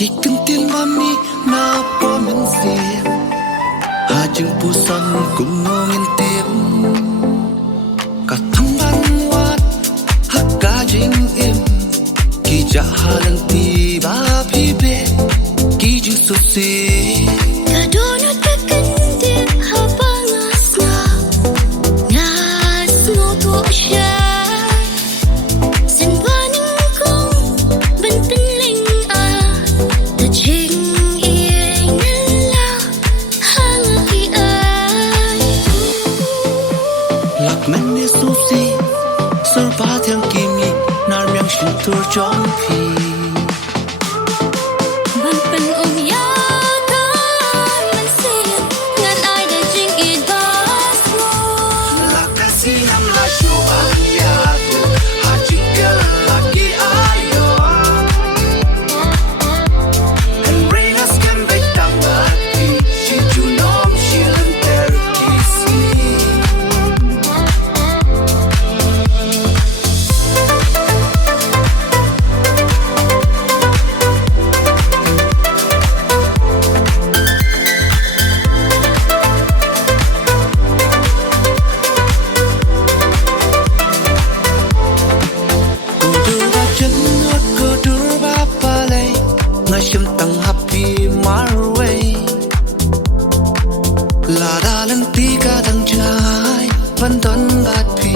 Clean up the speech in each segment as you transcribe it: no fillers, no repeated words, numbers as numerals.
Kikentin mami na pamensin Hajeng pusan kung ngintip Katamban wat hakajing im Kijahalan tiba pibe Kiju susi Kadonot kakendip habangas na Nas ngoto siya Senbaning kong bentenling Tajing iyeng nila Hangai ay Lakmen ni susi Serbat yang kimi Narmyang shintur jongpi Ban pen yata mansin Ngan ay da jing idas mo Lakasi nam la shuan yatu Hajing galan lagi ayo And reinas kan betang mati Si junom shilan terkisi Ngashim tang happy marway La dalan tika tang jai Bandon bat pi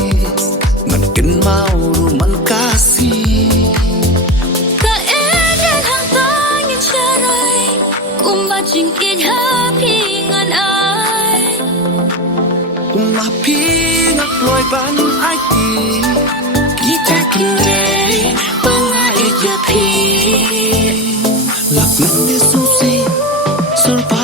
Man kin mau man kasi Ka edan hang tangin syarai Kumba jing it happy ngan ay Umapi ngak loy ban ai ti Kita kendai Bangga ija pi Lakman ni susi Surpa